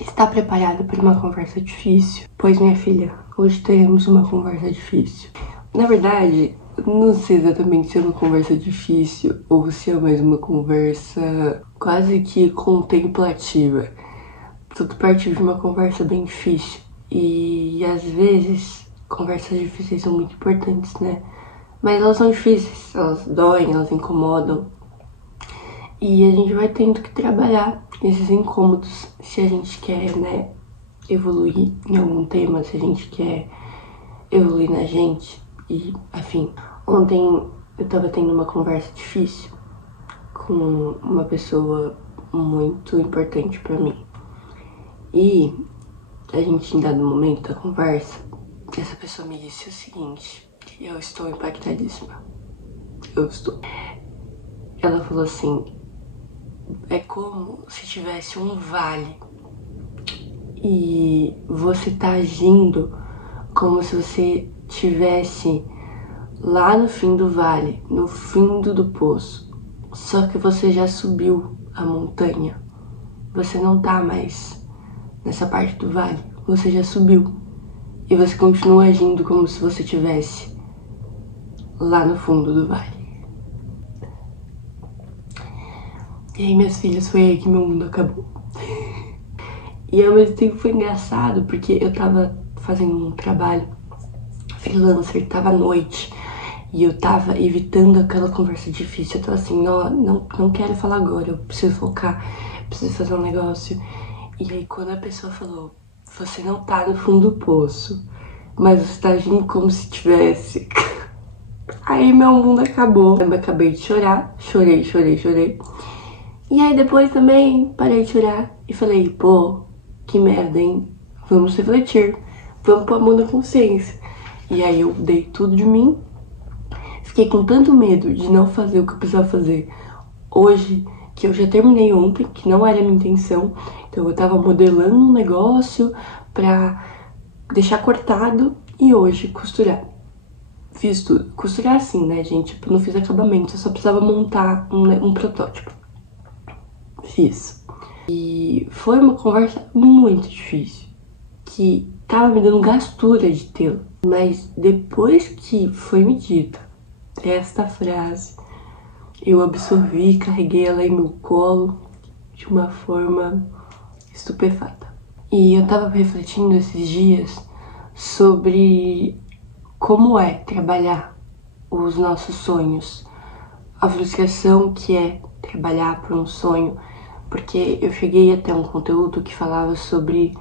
Está preparada para uma conversa difícil? Pois, minha filha, hoje teremos uma conversa difícil. Na verdade, não sei exatamente se é uma conversa difícil ou se é mais uma conversa quase que contemplativa. Tudo partiu de uma conversa bem difícil. E às vezes, conversas difíceis são muito importantes, né? Mas elas são difíceis, elas doem, elas incomodam. E a gente vai tendo que trabalhar esses incômodos se a gente quer, né, evoluir em algum tema, se a gente quer evoluir na gente e afim. Ontem eu tava tendo uma conversa difícil com uma pessoa muito importante pra mim. E a gente, em dado momento da conversa, essa pessoa me disse o seguinte, e eu estou impactadíssima. Ela falou assim, é como se tivesse um vale e você tá agindo como se você tivesse lá no fim do vale, no fundo do poço. Só que você já subiu a montanha. Você não tá mais nessa parte do vale. Você já subiu. E você continua agindo como se você tivesse lá no fundo do vale. E aí, minhas filhas, foi aí que meu mundo acabou. E ao mesmo tempo foi engraçado, porque eu tava fazendo um trabalho freelancer, tava à noite, e eu tava evitando aquela conversa difícil. Eu tava assim, não quero falar agora, eu preciso focar, preciso fazer um negócio. E aí quando a pessoa falou, você não tá no fundo do poço, mas você tá agindo como se tivesse. Aí meu mundo acabou. Eu acabei de chorar, chorei. E aí depois também parei de chorar e falei, pô, que merda, hein? Vamos refletir, vamos pôr a mão na consciência. E aí eu dei tudo de mim, fiquei com tanto medo de não fazer o que eu precisava fazer hoje, que eu já terminei ontem, que não era a minha intenção. Então eu tava modelando um negócio pra deixar cortado e hoje costurar. Fiz tudo. Costurar assim, né, gente? Tipo, não fiz acabamento, eu só precisava montar um protótipo. Fiz. E foi uma conversa muito difícil, que tava me dando gastura de tê-lo. Mas depois que foi me dita esta frase, eu absorvi e carreguei ela em meu colo de uma forma estupefata. E eu tava refletindo esses dias sobre como é trabalhar os nossos sonhos, a frustração que é trabalhar por um sonho, porque eu cheguei até um conteúdo que falava sobre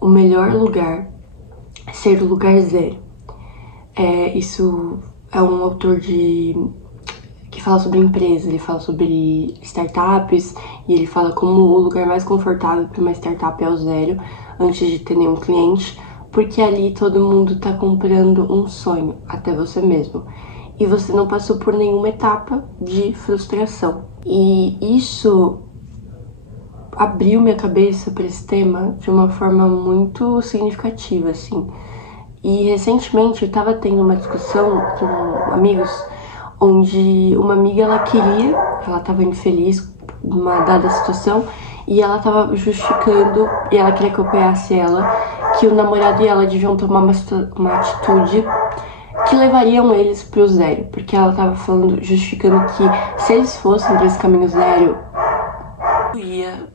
o melhor lugar ser o lugar zero. Isso é um autor que fala sobre empresas, ele fala sobre startups e ele fala como o lugar mais confortável para uma startup é o zero, antes de ter nenhum cliente, porque ali todo mundo tá comprando um sonho, até você mesmo. E você não passou por nenhuma etapa de frustração. E isso abriu minha cabeça para esse tema de uma forma muito significativa, assim. E recentemente eu tava tendo uma discussão com amigos, onde uma amiga ela tava infeliz numa dada situação, e ela tava justificando, e ela queria que eu apoiasse ela, que o namorado e ela deviam tomar uma atitude que levariam eles pro zero, porque ela tava falando, justificando que se eles fossem pra esse caminho zero, ia,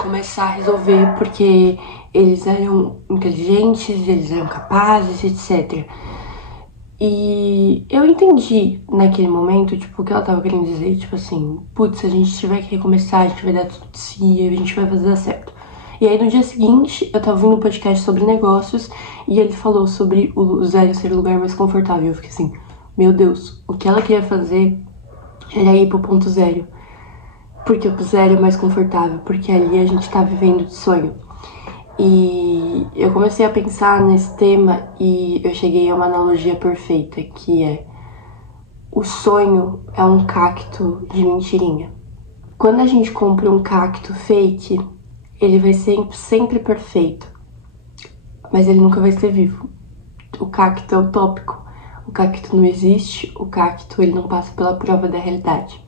começar a resolver, porque eles eram inteligentes, eles eram capazes, etc. E eu entendi naquele momento, o que ela tava querendo dizer, assim, putz, se a gente tiver que recomeçar, a gente vai dar tudo de si, a gente vai fazer dar certo. E aí no dia seguinte, eu tava ouvindo um podcast sobre negócios e ele falou sobre o zero ser o lugar mais confortável. Eu fiquei assim, meu Deus, o que ela queria fazer era ir pro ponto zero. Porque o zero é mais confortável, porque ali a gente tá vivendo de sonho. E eu comecei a pensar nesse tema e eu cheguei a uma analogia perfeita, que é: o sonho é um cacto de mentirinha. Quando a gente compra um cacto fake, ele vai ser sempre perfeito, mas ele nunca vai ser vivo. O cacto é utópico, o cacto não existe, o cacto ele não passa pela prova da realidade.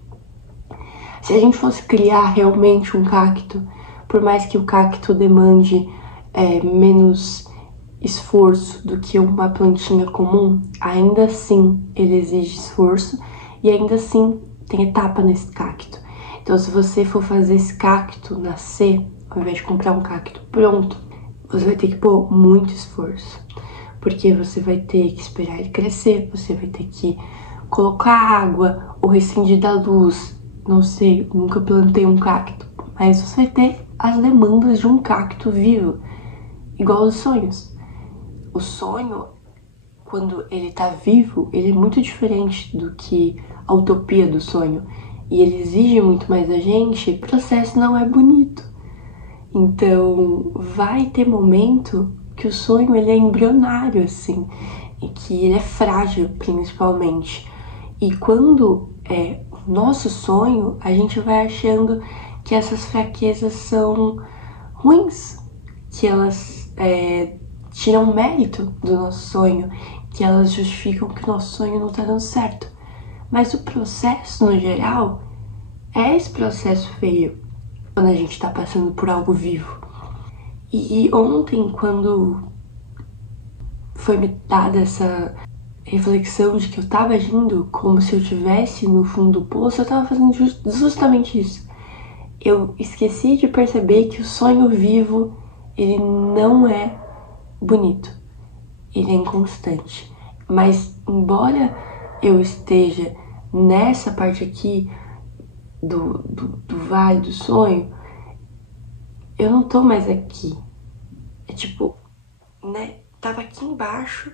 Se a gente fosse criar realmente um cacto, por mais que o cacto demande menos esforço do que uma plantinha comum, ainda assim ele exige esforço e ainda assim tem etapa nesse cacto. Então, se você for fazer esse cacto nascer, ao invés de comprar um cacto pronto, você vai ter que pôr muito esforço. Porque você vai ter que esperar ele crescer, você vai ter que colocar água, ou rescindir da luz. Não sei, nunca plantei um cacto. Mas você vai ter as demandas de um cacto vivo, igual os sonhos. O sonho, quando ele tá vivo, ele é muito diferente do que a utopia do sonho. E ele exige muito mais da gente, o processo não é bonito. Então, vai ter momento que o sonho ele é embrionário, assim, e que ele é frágil, principalmente. E quando é o nosso sonho, a gente vai achando que essas fraquezas são ruins, que elas tiram mérito do nosso sonho, que elas justificam que o nosso sonho não tá dando certo. Mas o processo, no geral, é esse processo feio, quando a gente tá passando por algo vivo. E ontem, quando foi me dada essa reflexão de que eu tava agindo como se eu tivesse no fundo do poço, eu tava fazendo justamente isso. Eu esqueci de perceber que o sonho vivo, ele não é bonito, ele é inconstante. Mas, embora eu esteja nessa parte aqui do vale do sonho, eu não tô mais aqui. É tipo, né, tava aqui embaixo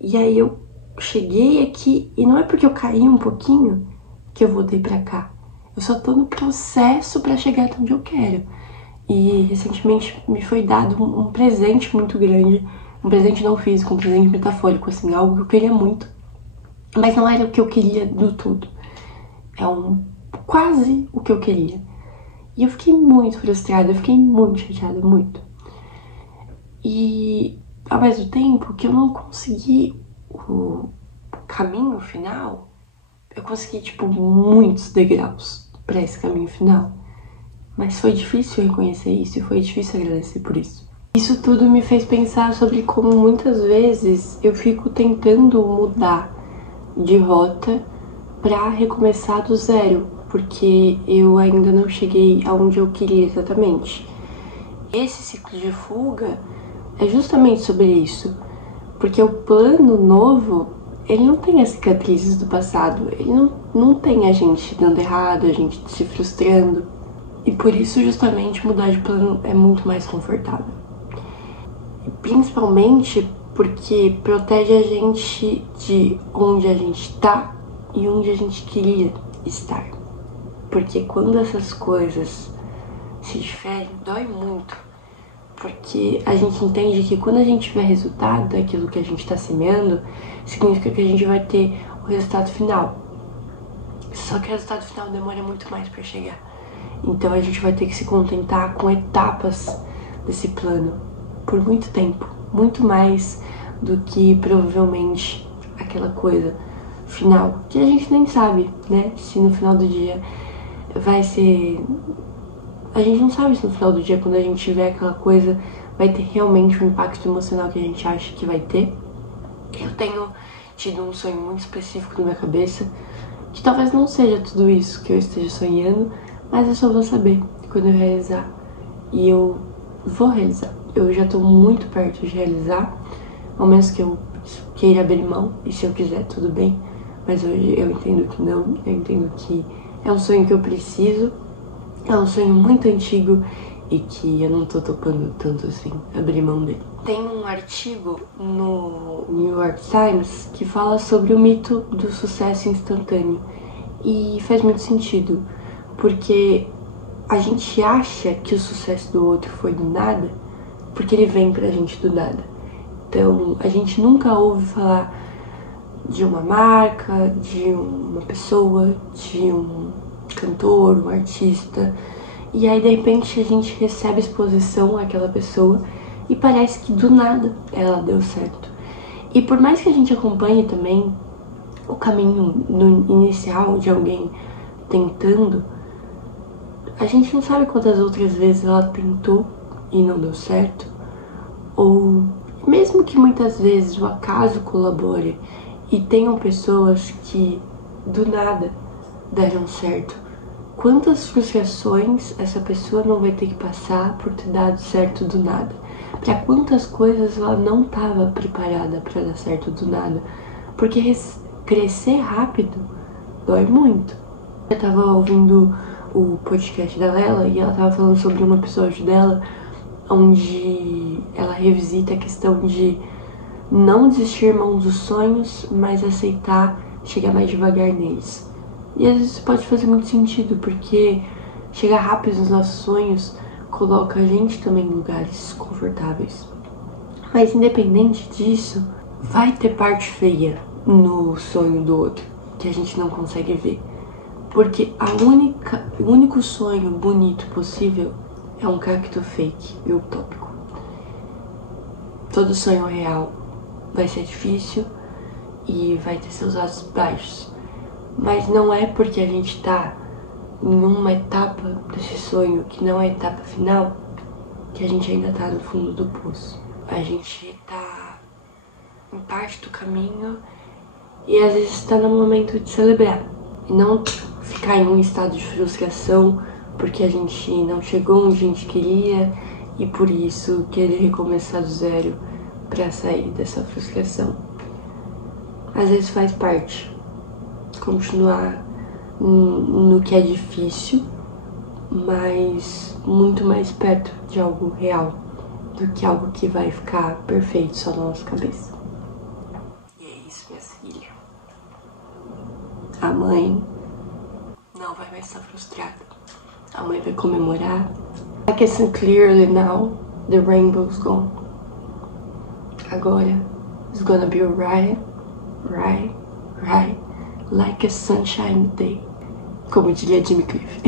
e aí eu cheguei aqui e não é porque eu caí um pouquinho que eu voltei pra cá. Eu só tô no processo pra chegar até onde eu quero. E recentemente me foi dado um presente muito grande, um presente não físico, um presente metafórico, assim, algo que eu queria muito, mas não era o que eu queria do tudo. É quase o que eu queria. E eu fiquei muito frustrada, eu fiquei muito chateada, muito. E ao mesmo tempo que eu não consegui o caminho final, eu consegui, tipo, muitos degraus pra esse caminho final. Mas foi difícil reconhecer isso e foi difícil agradecer por isso. Isso tudo me fez pensar sobre como muitas vezes eu fico tentando mudar de rota pra recomeçar do zero, porque eu ainda não cheguei aonde eu queria exatamente. Esse ciclo de fuga é justamente sobre isso, porque o plano novo, ele não tem as cicatrizes do passado, ele não tem a gente dando errado, a gente se frustrando, e por isso justamente mudar de plano é muito mais confortável. E principalmente porque protege a gente de onde a gente tá e onde a gente queria estar. Porque quando essas coisas se diferem, dói muito. Porque a gente entende que quando a gente tiver resultado daquilo que a gente está semeando, significa que a gente vai ter o resultado final. Só que o resultado final demora muito mais para chegar. Então a gente vai ter que se contentar com etapas desse plano por muito tempo. Muito mais do que provavelmente aquela coisa final. Que a gente nem sabe, né? Se no final do dia vai ser... A gente não sabe se no final do dia, quando a gente tiver aquela coisa, vai ter realmente o impacto emocional que a gente acha que vai ter. Eu tenho tido um sonho muito específico na minha cabeça, que talvez não seja tudo isso que eu esteja sonhando, mas eu só vou saber quando eu realizar. E eu vou realizar. Eu já tô muito perto de realizar, ao menos que eu queira abrir mão, e se eu quiser, tudo bem. Mas hoje eu entendo que não, eu entendo que é um sonho que eu preciso. É um sonho muito antigo e que eu não tô topando tanto assim, abrir mão dele. Tem um artigo no New York Times que fala sobre o mito do sucesso instantâneo. E faz muito sentido, porque a gente acha que o sucesso do outro foi do nada, porque ele vem pra gente do nada. Então, a gente nunca ouve falar de uma marca, de uma pessoa, de um cantor, um artista, e aí de repente a gente recebe exposição àquela pessoa e parece que do nada ela deu certo. E por mais que a gente acompanhe também o caminho inicial de alguém tentando, A gente não sabe quantas outras vezes ela tentou e não deu certo, ou mesmo que muitas vezes o acaso colabore e tenham pessoas que do nada deram certo, quantas frustrações essa pessoa não vai ter que passar por ter dado certo do nada? Para quantas coisas ela não estava preparada para dar certo do nada? Porque crescer rápido dói muito. Eu tava ouvindo o podcast da Lela e ela tava falando sobre um episódio dela onde ela revisita a questão de não desistir mão dos sonhos, mas aceitar chegar mais devagar neles. E às vezes isso pode fazer muito sentido, porque chegar rápido nos nossos sonhos coloca a gente também em lugares confortáveis. Mas independente disso, vai ter parte feia no sonho do outro que a gente não consegue ver. Porque o único sonho bonito possível é um cacto fake e utópico. Todo sonho real vai ser difícil e vai ter seus altos e baixos. Mas não é porque a gente tá em uma etapa desse sonho que não é a etapa final que a gente ainda tá no fundo do poço. A gente tá em parte do caminho e às vezes tá no momento de celebrar. E não ficar em um estado de frustração porque a gente não chegou onde a gente queria e por isso querer recomeçar do zero pra sair dessa frustração. Às vezes faz parte continuar no que é difícil, mas muito mais perto de algo real do que algo que vai ficar perfeito só na nossa cabeça. E é isso, minha filha. A mãe não vai mais estar frustrada. A mãe vai comemorar. I can see clearly now the rainbow's gone. Agora, it's gonna be right, like a sunshine day. Como diria Jimmy Cliff.